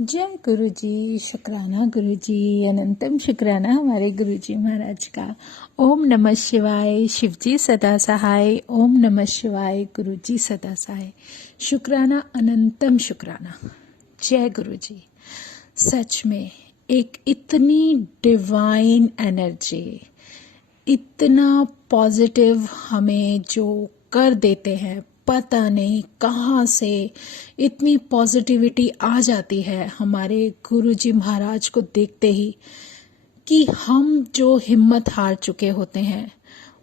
जय गुरु जी, शुक्राना गुरु जी, अनंतम शुक्राना हमारे गुरु जी महाराज का। ओम नमः शिवाय, शिव जी सदा सहाय। ओम नमः शिवाय, गुरु जी सदा सहाय। शुक्राना अनंतम शुक्राना। जय गुरु जी। सच में एक इतनी डिवाइन एनर्जी, इतना पॉजिटिव हमें जो कर देते हैं, पता नहीं कहाँ से इतनी पॉजिटिविटी आ जाती है हमारे गुरुजी महाराज को देखते ही कि हम जो हिम्मत हार चुके होते हैं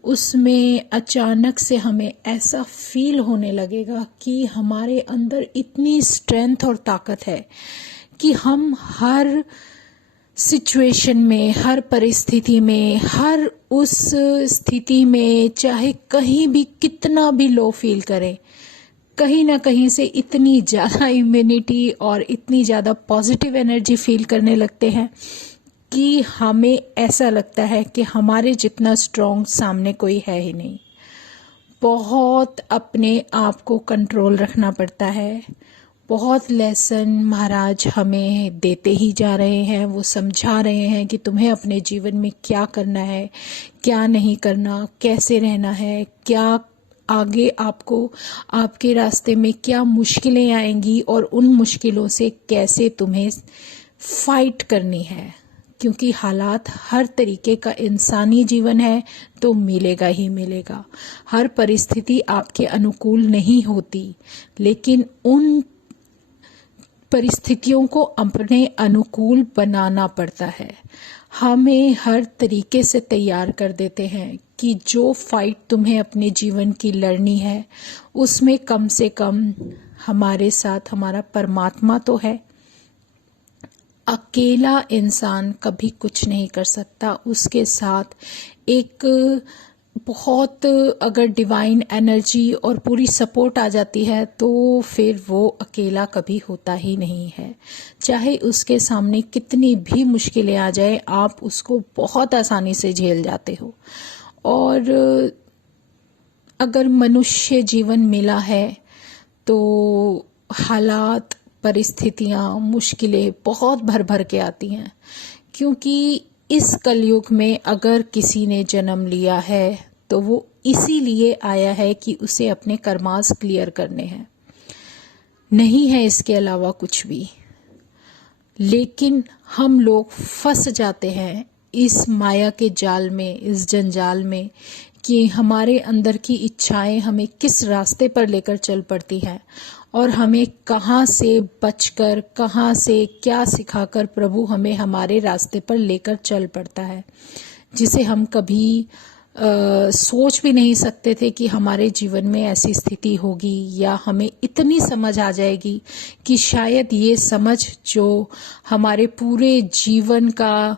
उसमें अचानक से हमें ऐसा फील होने लगेगा कि हमारे अंदर इतनी स्ट्रेंथ और ताकत है कि हम हर सिचुएशन में, हर परिस्थिति में, हर उस स्थिति में, चाहे कहीं भी कितना भी लो फील करें, कहीं ना कहीं से इतनी ज़्यादा इम्यूनिटी और इतनी ज़्यादा पॉजिटिव एनर्जी फील करने लगते हैं कि हमें ऐसा लगता है कि हमारे जितना स्ट्रॉन्ग सामने कोई है ही नहीं। बहुत अपने आप को कंट्रोल रखना पड़ता है। बहुत लेसन महाराज हमें देते ही जा रहे हैं। वो समझा रहे हैं कि तुम्हें अपने जीवन में क्या करना है, क्या नहीं करना, कैसे रहना है, क्या आगे आपको आपके रास्ते में क्या मुश्किलें आएंगी और उन मुश्किलों से कैसे तुम्हें फाइट करनी है। क्योंकि हालात हर तरीके का इंसानी जीवन है तो मिलेगा ही मिलेगा। हर परिस्थिति आपके अनुकूल नहीं होती, लेकिन उन परिस्थितियों को अपने अनुकूल बनाना पड़ता है। हमें हर तरीके से तैयार कर देते हैं कि जो फाइट तुम्हें अपने जीवन की लड़नी है उसमें कम से कम हमारे साथ हमारा परमात्मा तो है। अकेला इंसान कभी कुछ नहीं कर सकता। उसके साथ एक बहुत अगर डिवाइन एनर्जी और पूरी सपोर्ट आ जाती है तो फिर वो अकेला कभी होता ही नहीं है। चाहे उसके सामने कितनी भी मुश्किलें आ जाए, आप उसको बहुत आसानी से झेल जाते हो। और अगर मनुष्य जीवन मिला है तो हालात, परिस्थितियां, मुश्किलें बहुत भर भर के आती हैं। क्योंकि इस कलयुग में अगर किसी ने जन्म लिया है तो वो इसीलिए आया है कि उसे अपने कर्मास क्लियर करने हैं, नहीं है इसके अलावा कुछ भी। लेकिन हम लोग फंस जाते हैं इस माया के जाल में, इस जंजाल में, कि हमारे अंदर की इच्छाएं हमें किस रास्ते पर लेकर चल पड़ती हैं और हमें कहाँ से बचकर, कहाँ से क्या सिखाकर प्रभु हमें हमारे रास्ते पर लेकर चल पड़ता है, जिसे हम कभी सोच भी नहीं सकते थे कि हमारे जीवन में ऐसी स्थिति होगी, या हमें इतनी समझ आ जाएगी कि शायद ये समझ जो हमारे पूरे जीवन का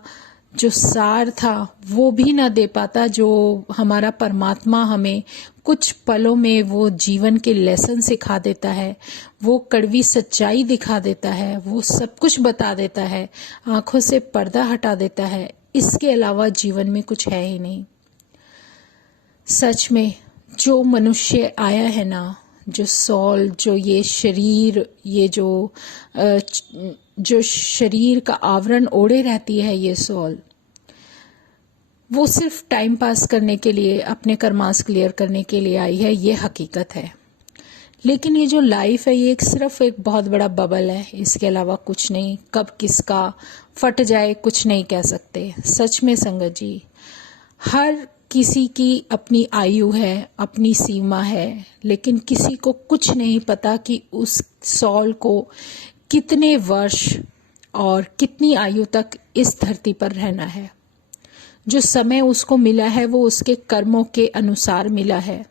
जो सार था वो भी ना दे पाता, जो हमारा परमात्मा हमें कुछ पलों में वो जीवन के लेसन सिखा देता है, वो कड़वी सच्चाई दिखा देता है, वो सब कुछ बता देता है, आंखों से पर्दा हटा देता है। इसके अलावा जीवन में कुछ है ही नहीं। सच में जो मनुष्य आया है ना, जो सॉल, जो ये शरीर, ये जो शरीर का आवरण ओढ़े रहती है ये सॉल, वो सिर्फ टाइम पास करने के लिए, अपने कर्मास क्लियर करने के लिए आई है, ये हकीकत है। लेकिन ये जो लाइफ है ये सिर्फ एक बहुत बड़ा बबल है, इसके अलावा कुछ नहीं। कब किसका फट जाए कुछ नहीं कह सकते। सच में संगत जी, हर किसी की अपनी आयु है, अपनी सीमा है, लेकिन किसी को कुछ नहीं पता कि उस सॉल को कितने वर्ष और कितनी आयु तक इस धरती पर रहना है। जो समय उसको मिला है वो उसके कर्मों के अनुसार मिला है।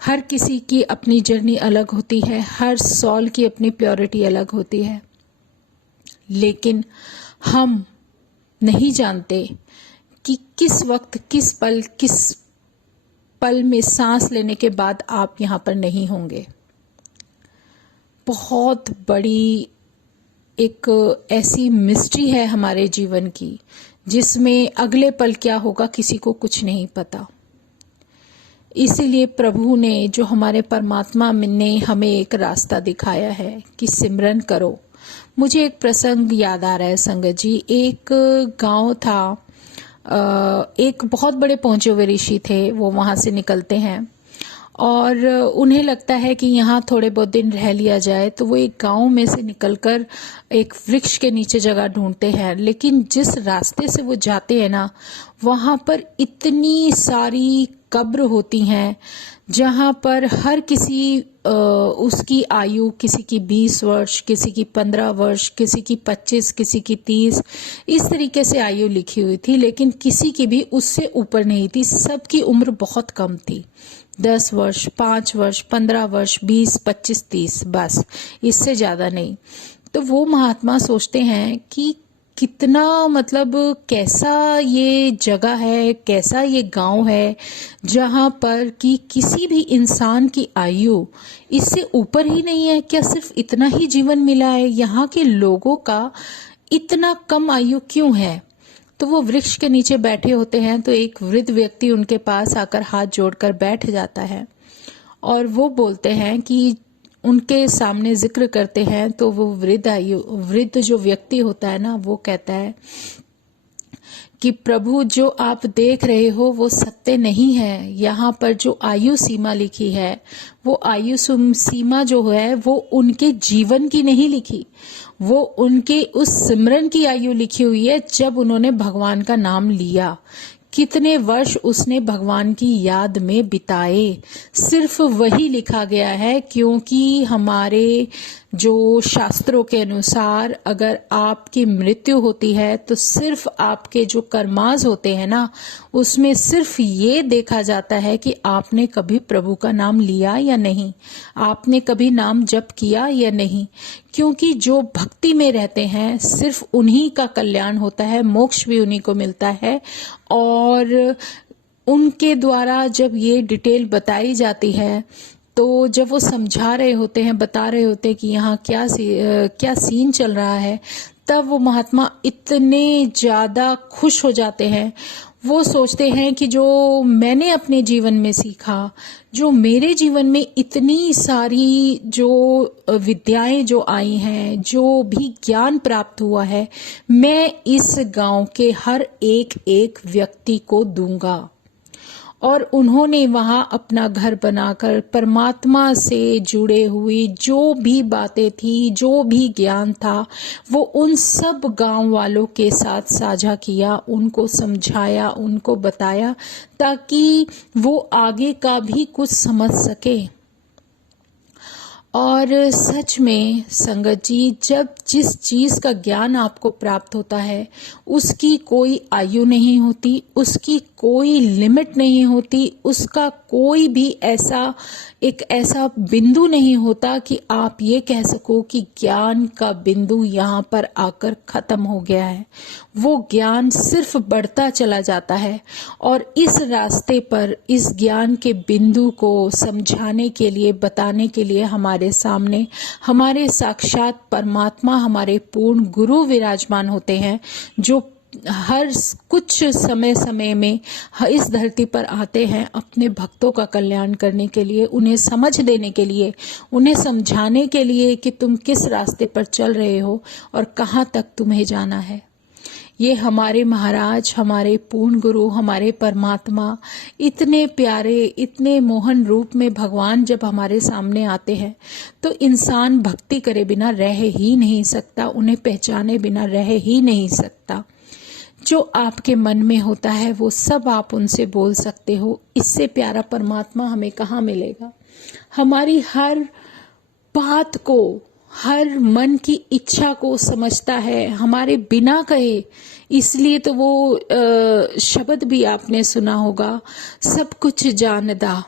हर किसी की अपनी जर्नी अलग होती है, हर सॉल की अपनी प्योरिटी अलग होती है। लेकिन हम नहीं जानते कि किस वक्त, किस पल में सांस लेने के बाद आप यहाँ पर नहीं होंगे। बहुत बड़ी एक ऐसी मिस्ट्री है हमारे जीवन की, जिसमें अगले पल क्या होगा किसी को कुछ नहीं पता। इसीलिए प्रभु ने, जो हमारे परमात्मा ने हमें एक रास्ता दिखाया है कि सिमरन करो, मुझे एक प्रसंग याद आ रहा है संगत जी। एक गांव था, एक बहुत बड़े पहुंचे हुए ऋषि थे, वो वहां से निकलते हैं और उन्हें लगता है कि यहाँ थोड़े बहुत दिन रह लिया जाए, तो वो एक गांव में से निकलकर एक वृक्ष के नीचे जगह ढूंढते हैं। लेकिन जिस रास्ते से वो जाते हैं ना, वहां पर इतनी सारी कब्र होती हैं जहां पर हर किसी उसकी आयु, किसी की 20 वर्ष, किसी की 15 वर्ष, किसी की 25, किसी की 30, इस तरीके से आयु लिखी हुई थी। लेकिन किसी की भी उससे ऊपर नहीं थी, सबकी उम्र बहुत कम थी। 10 वर्ष, 5 वर्ष, 15 वर्ष, 20, 25, 30, बस, इससे ज्यादा नहीं। तो वो महात्मा सोचते हैं कि कितना, मतलब कैसा ये जगह है, कैसा ये गांव है जहां पर कि किसी भी इंसान की आयु इससे ऊपर ही नहीं है। क्या सिर्फ इतना ही जीवन मिला है? यहाँ के लोगों का इतना कम आयु क्यों है? तो वो वृक्ष के नीचे बैठे होते हैं, तो एक वृद्ध व्यक्ति उनके पास आकर हाथ जोड़कर बैठ जाता है और वो बोलते हैं कि उनके सामने जिक्र करते हैं। तो वो वृद्ध जो व्यक्ति होता है ना, वो कहता है कि प्रभु, जो आप देख रहे हो वो सत्य नहीं है। यहाँ पर जो आयु सीमा लिखी है, वो आयु सीमा जो है वो उनके जीवन की नहीं लिखी, वो उनके उस सिमरन की आयु लिखी हुई है जब उन्होंने भगवान का नाम लिया। कितने वर्ष उसने भगवान की याद में बिताए, सिर्फ वही लिखा गया है। क्योंकि हमारे जो शास्त्रों के अनुसार अगर आपकी मृत्यु होती है तो सिर्फ आपके जो कर्माज होते हैं ना, उसमें सिर्फ ये देखा जाता है कि आपने कभी प्रभु का नाम लिया या नहीं, आपने कभी नाम जप किया या नहीं। क्योंकि जो भक्ति में रहते हैं सिर्फ उन्हीं का कल्याण होता है, मोक्ष भी उन्हीं को मिलता है। और उनके द्वारा जब ये डिटेल बताई जाती है, तो जब वो समझा रहे होते हैं, बता रहे होते हैं कि यहाँ क्या सीन चल रहा है, तब वो महात्मा इतने ज्यादा खुश हो जाते हैं। वो सोचते हैं कि जो मैंने अपने जीवन में सीखा, जो मेरे जीवन में इतनी सारी जो विद्याएं जो आई हैं, जो भी ज्ञान प्राप्त हुआ है, मैं इस गांव के हर एक एक व्यक्ति को दूंगा। और उन्होंने वहां अपना घर बनाकर परमात्मा से जुड़े हुई जो भी बातें थी, जो भी ज्ञान था, वो उन सब गांव वालों के साथ साझा किया, उनको समझाया, उनको बताया, ताकि वो आगे का भी कुछ समझ सके। और सच में संगत जी, जब जिस चीज का ज्ञान आपको प्राप्त होता है उसकी कोई आयु नहीं होती, उसकी कोई लिमिट नहीं होती, उसका कोई भी एक ऐसा बिंदु नहीं होता कि आप ये कह सको कि ज्ञान का बिंदु यहाँ पर आकर खत्म हो गया है। वो ज्ञान सिर्फ बढ़ता चला जाता है। और इस रास्ते पर इस ज्ञान के बिंदु को समझाने के लिए, बताने के लिए हमारे सामने हमारे साक्षात परमात्मा, हमारे पूर्ण गुरु विराजमान होते हैं, जो हर कुछ समय में इस धरती पर आते हैं अपने भक्तों का कल्याण करने के लिए, उन्हें समझ देने के लिए, उन्हें समझाने के लिए कि तुम किस रास्ते पर चल रहे हो और कहाँ तक तुम्हें जाना है। ये हमारे महाराज, हमारे पूर्ण गुरु, हमारे परमात्मा इतने प्यारे, इतने मोहन रूप में भगवान जब हमारे सामने आते हैं तो इंसान भक्ति करे बिना रह ही नहीं सकता, उन्हें पहचाने बिना रह ही नहीं सकता। जो आपके मन में होता है वो सब आप उनसे बोल सकते हो। इससे प्यारा परमात्मा हमें कहाँ मिलेगा। हमारी हर बात को, हर मन की इच्छा को समझता है, हमारे बिना कहे। इसलिए तो वो शब्द भी आपने सुना होगा, सब कुछ जानदा,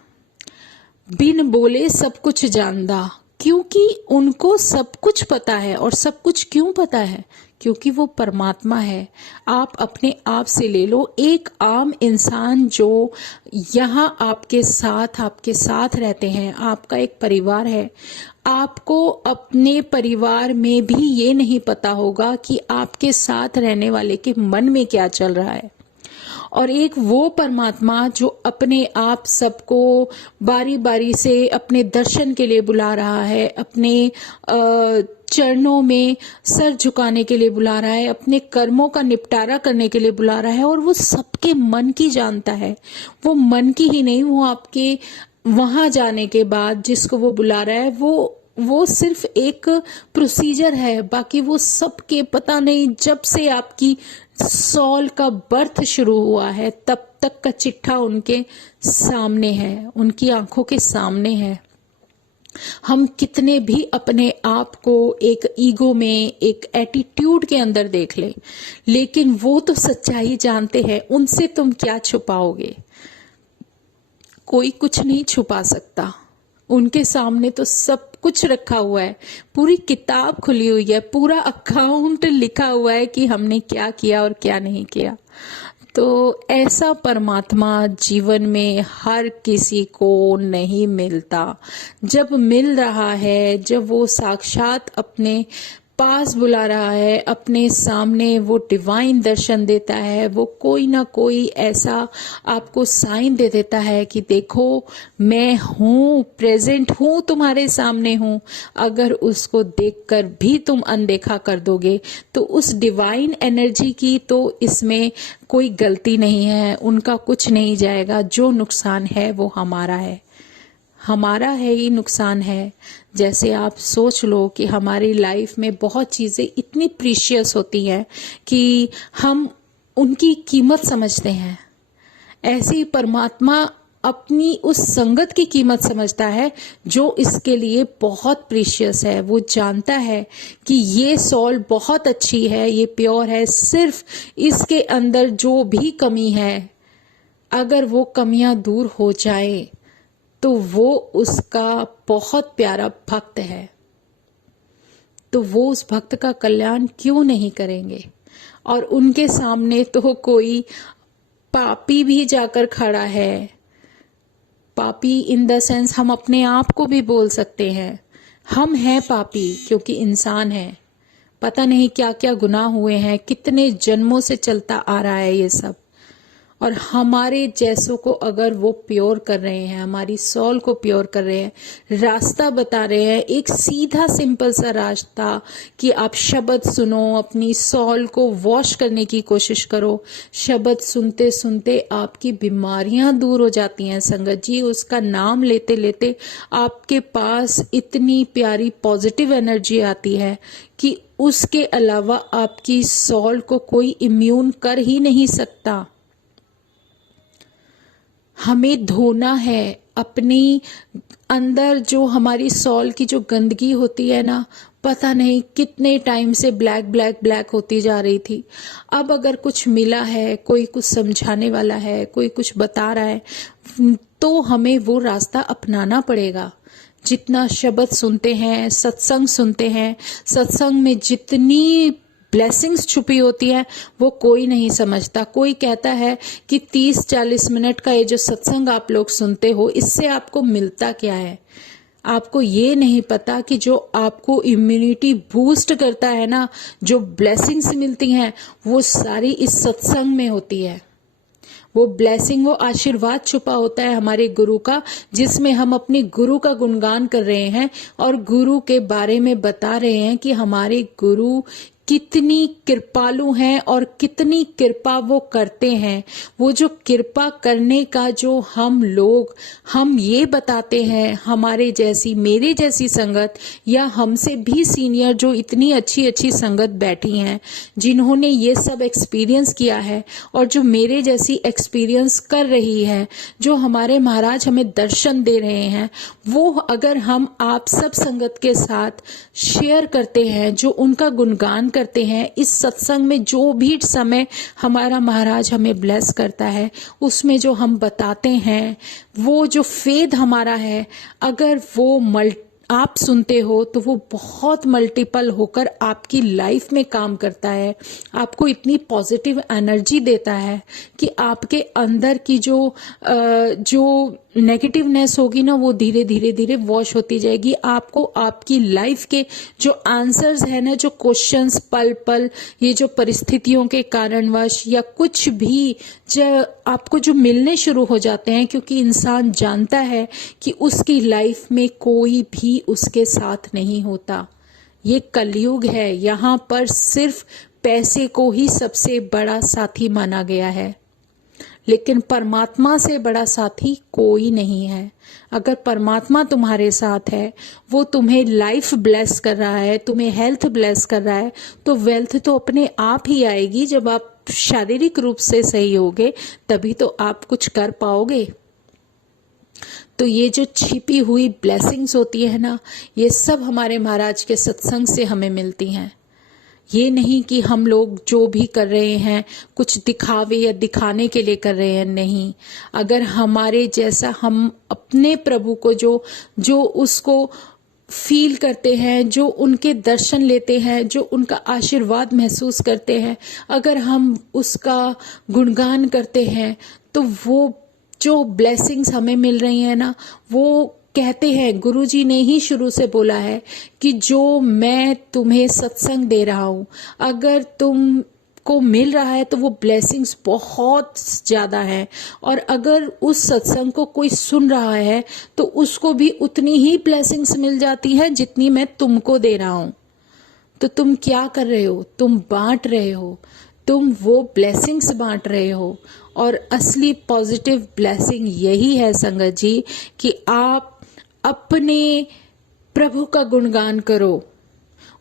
बिन बोले सब कुछ जानदा। क्योंकि उनको सब कुछ पता है। और सब कुछ क्यों पता है? क्योंकि वो परमात्मा है। आप अपने आप से ले लो, एक आम इंसान जो यहाँ आपके साथ रहते हैं, आपका एक परिवार है, आपको अपने परिवार में भी ये नहीं पता होगा कि आपके साथ रहने वाले के मन में क्या चल रहा है। और एक वो परमात्मा जो अपने आप सबको बारी बारी से अपने दर्शन के लिए बुला रहा है, अपने चरणों में सर झुकाने के लिए बुला रहा है, अपने कर्मों का निपटारा करने के लिए बुला रहा है। और वो सबके मन की जानता है, वो मन की ही नहीं, वो आपके वहां जाने के बाद जिसको वो बुला रहा है वो सिर्फ एक प्रोसीजर है। बाकी वो सबके पता नहीं जब से आपकी सॉल का बर्थ शुरू हुआ है तब तक का चिट्ठा उनके सामने है, उनकी आंखों के सामने है। हम कितने भी अपने आप को एक ईगो में, एक एटीट्यूड के अंदर देख ले, लेकिन वो तो सच्चाई जानते हैं। उनसे तुम क्या छुपाओगे? कोई कुछ नहीं छुपा सकता। उनके सामने तो सब कुछ रखा हुआ है, पूरी किताब खुली हुई है, पूरा अकाउंट लिखा हुआ है कि हमने क्या किया और क्या नहीं किया। तो ऐसा परमात्मा जीवन में हर किसी को नहीं मिलता। जब मिल रहा है, जब वो साक्षात अपने पास बुला रहा है, अपने सामने वो डिवाइन दर्शन देता है, वो कोई ना कोई ऐसा आपको साइन दे देता है कि देखो मैं हूं, प्रेजेंट हूं, तुम्हारे सामने हूं। अगर उसको देखकर भी तुम अनदेखा कर दोगे तो उस डिवाइन एनर्जी की तो इसमें कोई गलती नहीं है, उनका कुछ नहीं जाएगा। जो नुकसान है वो हमारा है, हमारा है ही नुकसान है। जैसे आप सोच लो कि हमारी लाइफ में बहुत चीजें इतनी प्रीशियस होती हैं कि हम उनकी कीमत समझते हैं, ऐसे ही परमात्मा अपनी उस संगत की कीमत समझता है जो इसके लिए बहुत प्रीशियस है। वो जानता है कि ये सॉल बहुत अच्छी है, ये प्योर है, सिर्फ इसके अंदर जो भी कमी है, अगर वो कमियां दूर हो जाए तो वो उसका बहुत प्यारा भक्त है। तो वो उस भक्त का कल्याण क्यों नहीं करेंगे? और उनके सामने तो कोई पापी भी जाकर खड़ा है। पापी इन द सेंस हम अपने आप को भी बोल सकते हैं, हम हैं पापी क्योंकि इंसान हैं। पता नहीं क्या क्या गुनाह हुए हैं, कितने जन्मों से चलता आ रहा है ये सब। और हमारे जैसों को अगर वो प्योर कर रहे हैं, हमारी सॉल को प्योर कर रहे हैं, रास्ता बता रहे हैं, एक सीधा सिंपल सा रास्ता कि आप शब्द सुनो, अपनी सॉल को वॉश करने की कोशिश करो। शब्द सुनते सुनते आपकी बीमारियां दूर हो जाती हैं संगत जी। उसका नाम लेते लेते आपके पास इतनी प्यारी पॉजिटिव एनर्जी आती है कि उसके अलावा आपकी सॉल को कोई इम्यून कर ही नहीं सकता। हमें धोना है अपनी अंदर, जो हमारी सॉल की जो गंदगी होती है ना, पता नहीं कितने टाइम से ब्लैक ब्लैक ब्लैक होती जा रही थी। अब अगर कुछ मिला है, कोई कुछ समझाने वाला है, कोई कुछ बता रहा है, तो हमें वो रास्ता अपनाना पड़ेगा। जितना शब्द सुनते हैं, सत्संग सुनते हैं, सत्संग में जितनी ब्लेसिंग्स छुपी होती है वो कोई नहीं समझता। कोई कहता है कि 30-40 मिनट का ये जो सत्संग आप लोग सुनते हो, इससे आपको मिलता क्या है? आपको ये नहीं पता कि जो आपको इम्यूनिटी बूस्ट करता है ना, जो ब्लेसिंग्स मिलती हैं, वो सारी इस सत्संग में होती है। वो ब्लेसिंग, वो आशीर्वाद छुपा होता है हमारे गुरु का, जिसमें हम अपने गुरु का गुणगान कर रहे हैं और गुरु के बारे में बता रहे हैं कि हमारे गुरु कितनी कृपालु हैं और कितनी कृपा वो करते हैं। वो जो कृपा करने का जो हम ये बताते हैं, हमारे जैसी, मेरे जैसी संगत या हमसे भी सीनियर जो इतनी अच्छी अच्छी संगत बैठी हैं, जिन्होंने ये सब एक्सपीरियंस किया है और जो मेरे जैसी एक्सपीरियंस कर रही है, जो हमारे महाराज हमें दर्शन दे रहे हैं, वो अगर हम आप सब संगत के साथ शेयर करते हैं, जो उनका गुणगान करते हैं, इस सत्संग में जो भी समय हमारा महाराज हमें ब्लेस करता है, उसमें जो हम बताते हैं, वो जो फेद हमारा है, अगर वो आप सुनते हो तो वो बहुत मल्टीपल होकर आपकी लाइफ में काम करता है। आपको इतनी पॉजिटिव एनर्जी देता है कि आपके अंदर की जो नेगेटिवनेस होगी ना, वो धीरे धीरे धीरे वॉश होती जाएगी। आपको आपकी लाइफ के जो आंसर्स है ना, जो क्वेश्चंस पल पल, ये जो परिस्थितियों के कारणवश या कुछ भी आपको जो मिलने शुरू हो जाते हैं, क्योंकि इंसान जानता है कि उसकी लाइफ में कोई भी उसके साथ नहीं होता। ये कलयुग है, यहाँ पर सिर्फ पैसे को ही सबसे बड़ा साथी माना गया है, लेकिन परमात्मा से बड़ा साथी कोई नहीं है। अगर परमात्मा तुम्हारे साथ है, वो तुम्हें लाइफ ब्लेस कर रहा है, तुम्हें हेल्थ ब्लेस कर रहा है, तो वेल्थ तो अपने आप ही आएगी। जब आप शारीरिक रूप से सही होगे तभी तो आप कुछ कर पाओगे। तो ये जो छिपी हुई ब्लेसिंग्स होती है ना, ये सब हमारे महाराज के सत्संग से हमें मिलती हैं। ये नहीं कि हम लोग जो भी कर रहे हैं कुछ दिखावे या दिखाने के लिए कर रहे हैं, नहीं। अगर हमारे जैसा हम अपने प्रभु को जो उसको फील करते हैं, जो उनके दर्शन लेते हैं, जो उनका आशीर्वाद महसूस करते हैं, अगर हम उसका गुणगान करते हैं, तो वो जो ब्लेसिंग्स हमें मिल रही हैं ना, वो कहते हैं, गुरुजी ने ही शुरू से बोला है कि जो मैं तुम्हें सत्संग दे रहा हूं, अगर तुमको मिल रहा है तो वो ब्लेसिंग्स बहुत ज्यादा है। और अगर उस सत्संग को कोई सुन रहा है तो उसको भी उतनी ही ब्लेसिंग्स मिल जाती है जितनी मैं तुमको दे रहा हूं। तो तुम क्या कर रहे हो? तुम बांट रहे हो, तुम वो ब्लेसिंग्स बांट रहे हो। और असली पॉजिटिव ब्लेसिंग यही है संगत जी कि आप अपने प्रभु का गुणगान करो,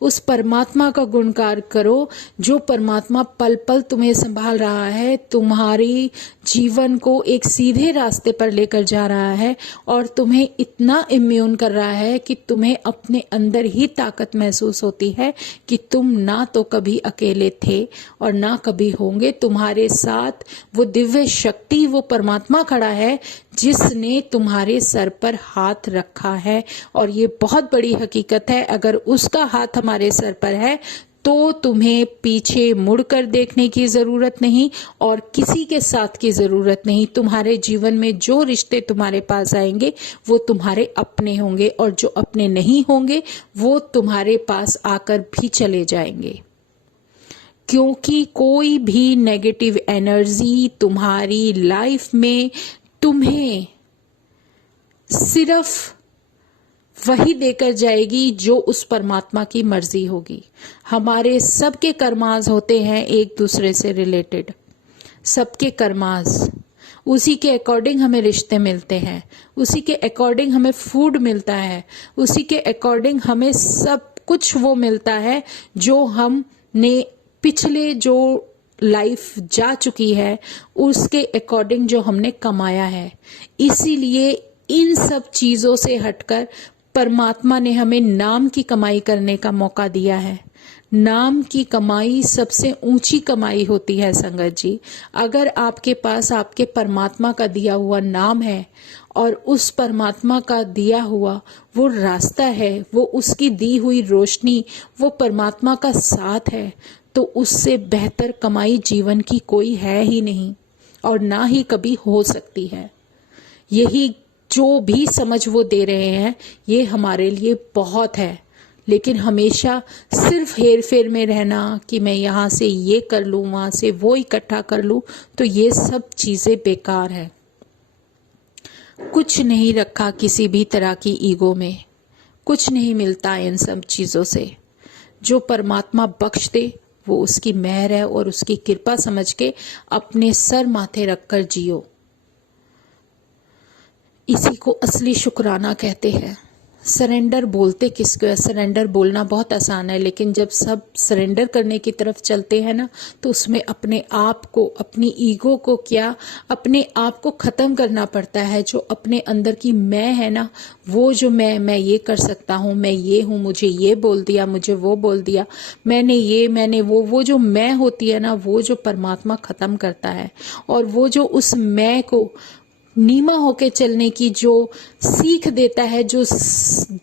उस परमात्मा का गुणगान करो जो परमात्मा पल पल तुम्हें संभाल रहा है, तुम्हारी जीवन को एक सीधे रास्ते पर लेकर जा रहा है और तुम्हें इतना इम्यून कर रहा है कि तुम्हें अपने अंदर ही ताकत महसूस होती है कि तुम ना तो कभी अकेले थे और ना कभी होंगे। तुम्हारे साथ वो दिव्य शक्ति, वो परमात्मा खड़ा है जिसने तुम्हारे सर पर हाथ रखा है। और ये बहुत बड़ी हकीकत है, अगर उसका हाथ हमारे सर पर है तो तुम्हें पीछे मुड़कर देखने की जरूरत नहीं और किसी के साथ की जरूरत नहीं। तुम्हारे जीवन में जो रिश्ते तुम्हारे पास आएंगे वो तुम्हारे अपने होंगे, और जो अपने नहीं होंगे वो तुम्हारे पास आकर भी चले जाएंगे। क्योंकि कोई भी नेगेटिव एनर्जी तुम्हारी लाइफ में तुम्हें सिर्फ वही देकर जाएगी जो उस परमात्मा की मर्जी होगी। हमारे सबके कर्मास होते हैं एक दूसरे से रिलेटेड, सबके कर्मास, उसी के अकॉर्डिंग हमें रिश्ते मिलते हैं, उसी के अकॉर्डिंग हमें फूड मिलता है, उसी के अकॉर्डिंग हमें सब कुछ वो मिलता है जो हमने पिछले जो लाइफ जा चुकी है उसके अकॉर्डिंग जो हमने कमाया है। इसीलिए इन सब चीजों से हटकर परमात्मा ने हमें नाम की कमाई करने का मौका दिया है। नाम की कमाई सबसे ऊंची कमाई होती है संगत जी। अगर आपके पास आपके परमात्मा का दिया हुआ नाम है और उस परमात्मा का दिया हुआ वो रास्ता है, वो उसकी दी हुई रोशनी, वो परमात्मा का साथ है, तो उससे बेहतर कमाई जीवन की कोई है ही नहीं और ना ही कभी हो सकती है। यही जो भी समझ वो दे रहे हैं ये हमारे लिए बहुत है, लेकिन हमेशा सिर्फ हेर फेर में रहना कि मैं यहाँ से ये कर लूँ, वहाँ से वो इकट्ठा कर लूँ, तो ये सब चीजें बेकार है। कुछ नहीं रखा किसी भी तरह की ईगो में, कुछ नहीं मिलता इन सब चीजों से। जो परमात्मा बख्श दे वो उसकी मेहर है और उसकी कृपा समझ के अपने सर माथे रखकर जियो। इसी को असली शुक्राना कहते हैं। सरेंडर बोलते किसको है? सरेंडर बोलना बहुत आसान है, लेकिन जब सब सरेंडर करने की तरफ चलते हैं ना, तो उसमें अपने आप को, अपनी ईगो को, क्या अपने आप को खत्म करना पड़ता है। जो अपने अंदर की मैं है ना, वो जो मैं ये कर सकता हूँ, मैं ये हूँ, मुझे ये बोल दिया, मुझे वो बोल दिया, मैंने ये, मैंने वो जो मैं होती है ना, वो जो परमात्मा खत्म करता है। और वो जो उस मैं को नीमा होके चलने की जो सीख देता है, जो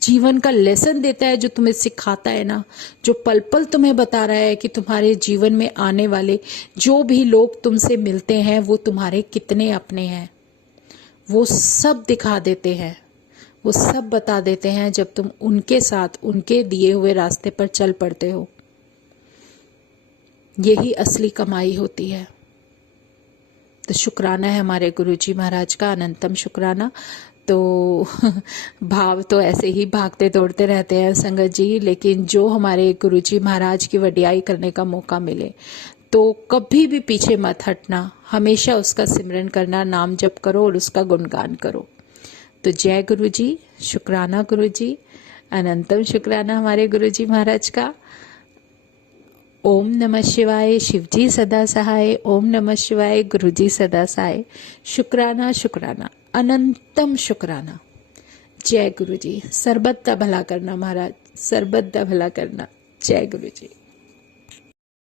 जीवन का लेसन देता है, जो तुम्हें सिखाता है ना, जो पल पल तुम्हें बता रहा है कि तुम्हारे जीवन में आने वाले जो भी लोग तुमसे मिलते हैं वो तुम्हारे कितने अपने हैं, वो सब दिखा देते हैं, वो सब बता देते हैं जब तुम उनके साथ उनके दिए हुए रास्ते पर चल पड़ते हो। यही असली कमाई होती है। तो शुक्राना है हमारे गुरुजी महाराज का, अनंतम शुक्राना। तो भाव तो ऐसे ही भागते दौड़ते रहते हैं संगत जी, लेकिन जो हमारे गुरुजी महाराज की वडियाई करने का मौका मिले तो कभी भी पीछे मत हटना, हमेशा उसका सिमरन करना, नाम जप करो और उसका गुणगान करो। तो जय गुरुजी, शुक्राना गुरुजी, अनंतम शुक्राना हमारे गुरुजी महाराज का। ओम नमः शिवाय, शिवजी सदा सहाय। ओम नमः शिवाय, गुरुजी सदा सहाय। शुक्राना शुक्राना, अनंतम शुक्राना। जय गुरुजी। सरबत का भला करना महाराज, सरबत का भला करना। जय गुरुजी।